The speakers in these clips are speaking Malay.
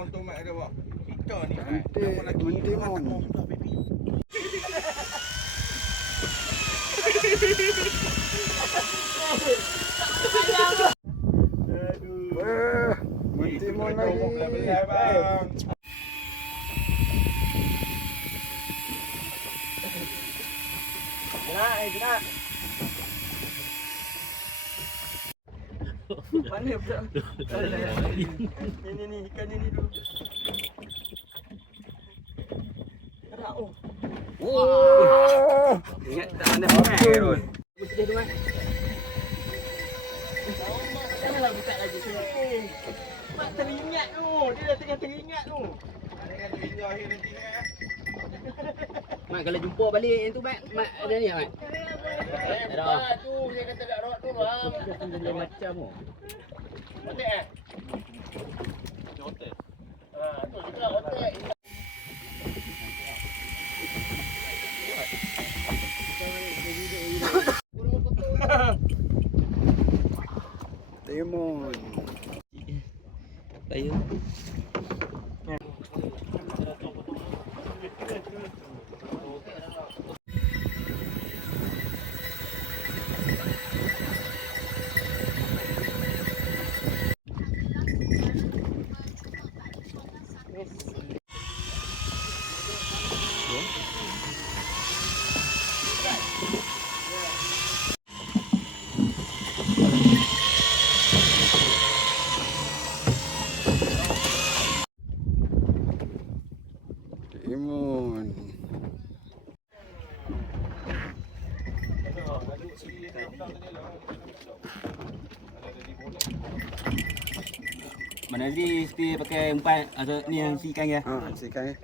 Untuk mak ada buat. Kita ni Mentimun. Mentimun lagi. Jenak. Mana pula? Ni ikan ni dulu. Ada ingat tak ada main Rod. Putih tu kan. Janganlah buka lagi sini. Mak teringat tu. Dia dah tengah teringat tu. Ada teringat akhir nanti ni. Mak kalau jumpa balik yang tu mak ada ni mak. Ada tu dia kata tak Rod tu bang. Dia macam tu. Hotel hotel. Tu juga hotel. Timun. Bayu. Timun. Mana tadi mesti pakai umpan atau ni yang si ikan ya? Si ikan.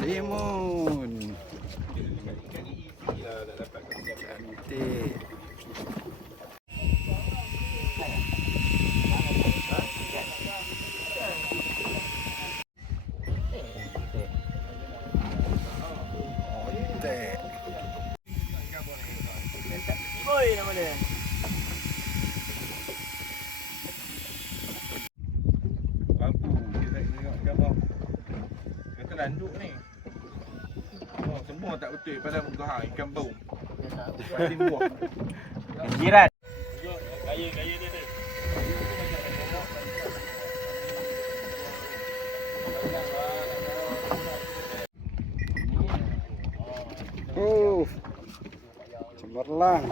Timun. Cantik. Oi nama dia. Babu dia tak tengok gambar. Kata landuk ni. Oh, semua tak betul pada muka hang ikan bau. Paling buah. Jiran. Gaya dia tu. Cemerlang.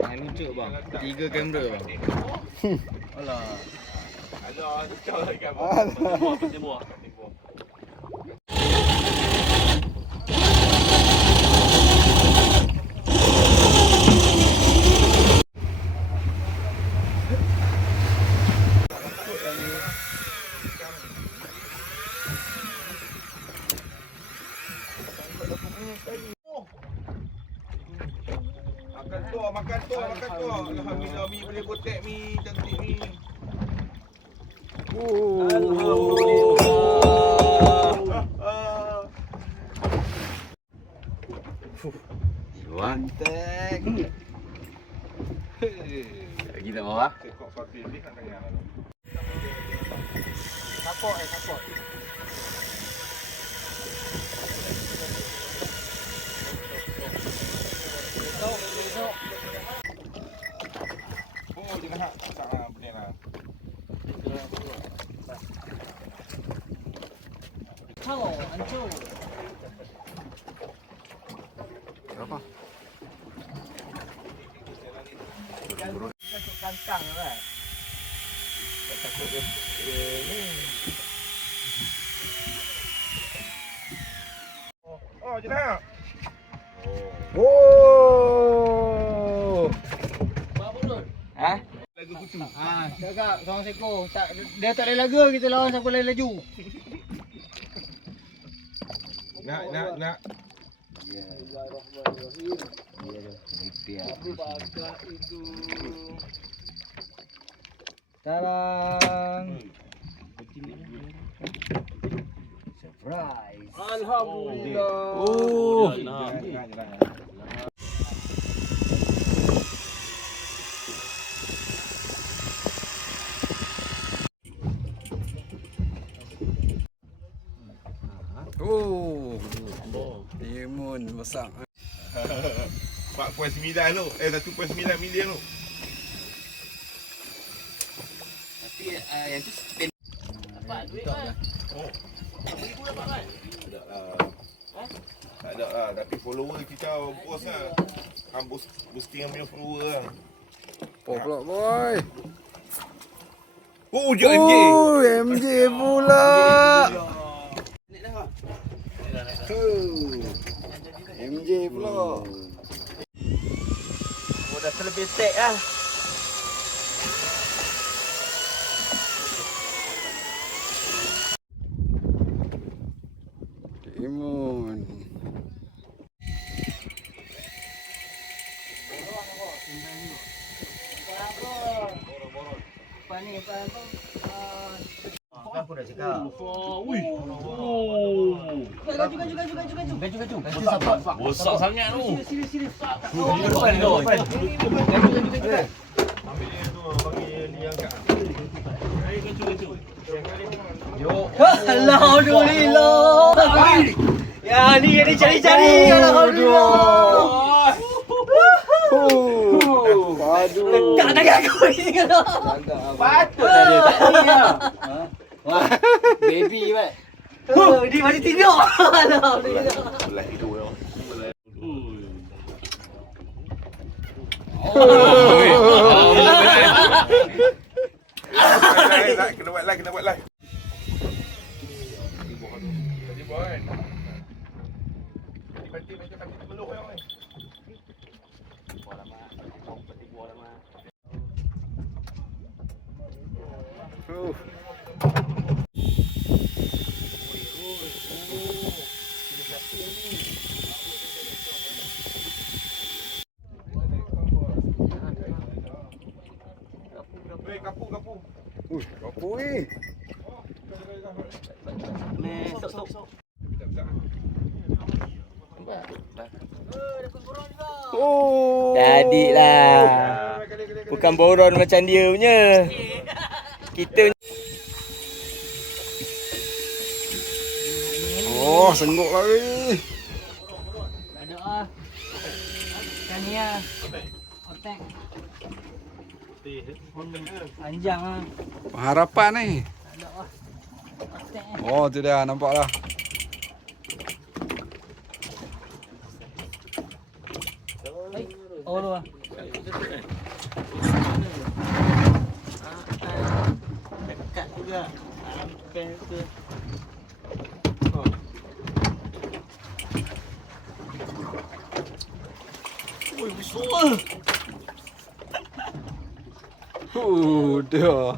Yang lucu bang. 3 kamera bang. Alah. Alah, kau ikan bau. Buah. Makan tu. Alhamdulillah mi boleh botek mi cantik mi. Mantap. Lagi tak bawah. Tekok papi ni kan tanya. Sapok. Oh, jangan hak tak boleh lah. Ancur. Berapa? Masuk kantang kan. Takut dia ni. Oh, jangan. Oh. Cakap seorang seekor. Dia tak ada laga, kita lawan siapa lain laju. Nak. Sekarang. Surprise. Alhamdulillah. Oh. Oh. Lemon masak. 4.9 tu. 1.9 million tu. Tapi yang tu spend. Dapat duit kan? Oh. Ibu dapat kan? Tak lah. Tak ada lah. Tapi follower kita bos lah. Boosting punya follower lah. Oh pula boy. Oh, dia MJ. Oh, MJ pula. MJ pula. Oh, dah terlebih set lah. Lemon. Aku dah cakap. Ui. Gaju. Sabar. Bosak sangat tu. Serius. Alhamdulillah. Ya ni yang dicari-cari. Alhamdulillah. Aduh. Tak ada aku ni kalau. Patut ada tak ni. Baby mat. Oh, dia masih tidur. Alhamdulillah. Belah hidup tau. Kena buat live. Tadi buat kan. Tadi macam kami peluk yang ni. Kapu. Apa ni? Sok. Oh. Jadilah. Bukan boron macam dia punya. Kita Oh, sengguk lagi. ada ah. Kan ni ah. Otak. Panjang ah. Harapan ni. Ada ah. Otak. Oh, tu dah nampak lah. Oh tu ah. Dekat juga. Sampai ke. Oi, besar. Dah.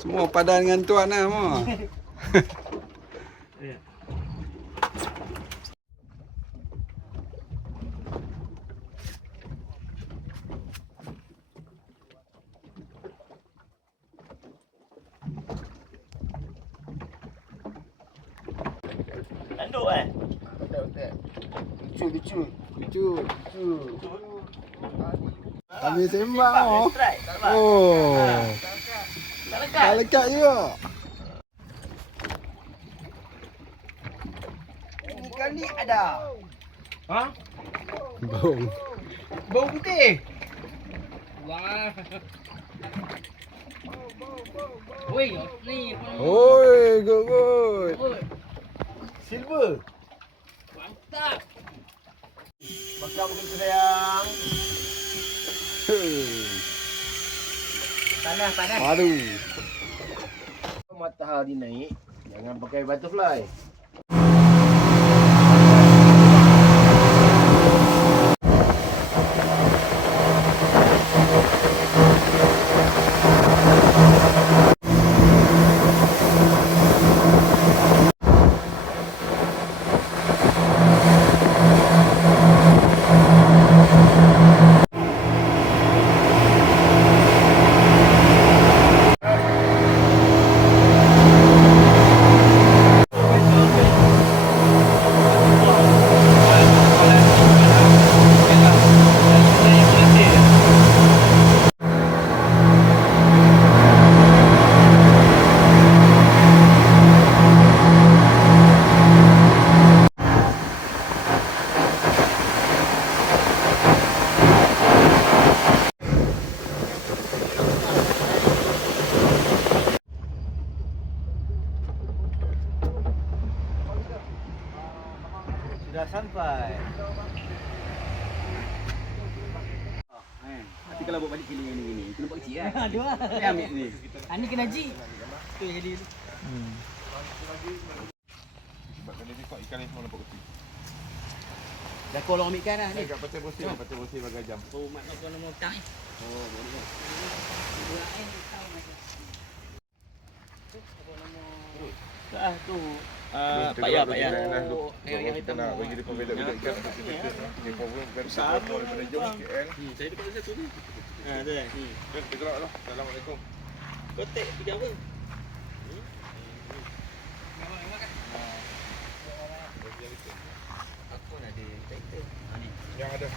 Semua padan dengan tuan lah semua. Tanduk eh? Lucu. Habis sembang oh. Strike. Tak lepas. Oh. Tak lekat. Tak lekat juga. Ini kali ada. Ha? Bong. Bau putih. Wah. Oi, ni. Oi, good. Silver. Mantap. Macam begitu sayang. Panas. Baru. Matahari naik, jangan pakai butterfly. kalau buat balik keliling ni, kena buat kecil kan? Dua. Ni ambil ni. Ani kena G. Tu yang jadi. Sebab kalau dia kau ikan ni semua nampak kecil. Dah kau orang ambil ikan dah ni. Dekat Pasir Bersih bagai jam. Oh, mak nak kau nama utang eh. Oh, boleh kan? Dua tahu macam. Tu. Payah. Oh, yang kita nak bagi dia pembelak-belak ikan kat sini. Dia problem kan sama daripada jauh KL. Saya dekat satu ni. Tu eh. Kita geraklah. Assalamualaikum. Kotek pergi apa? Aku nak ada tractor. Ni. Yang ada.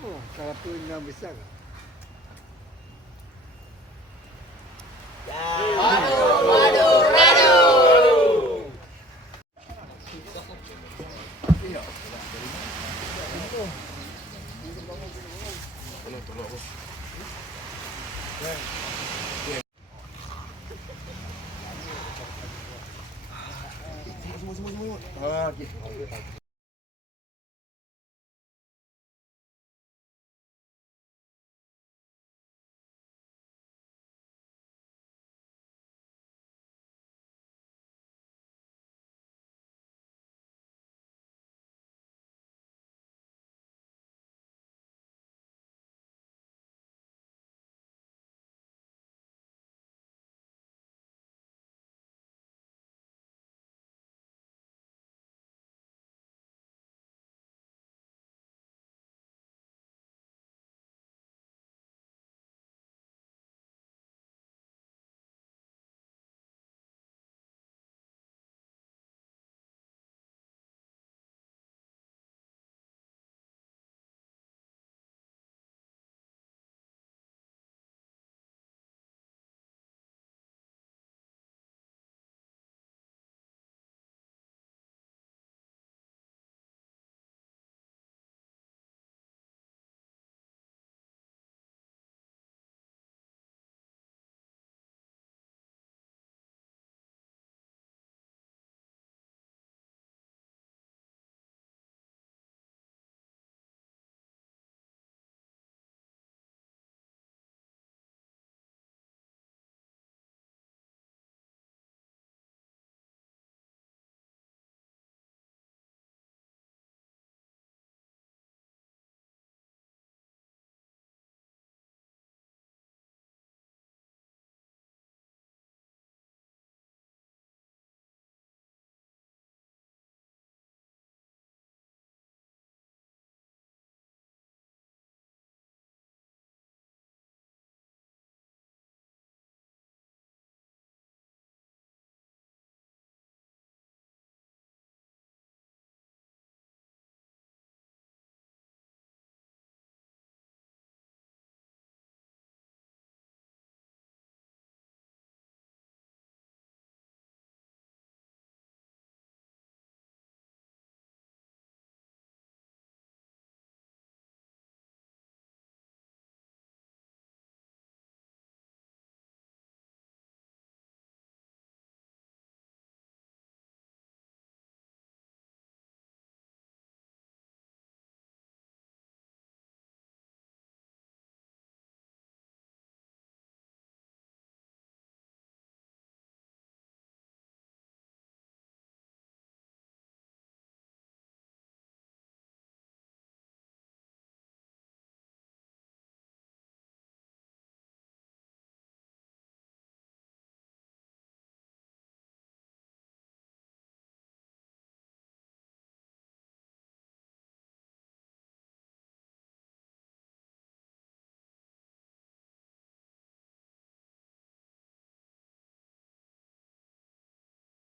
Oh, kalau tu yang besar. Semua. Okey.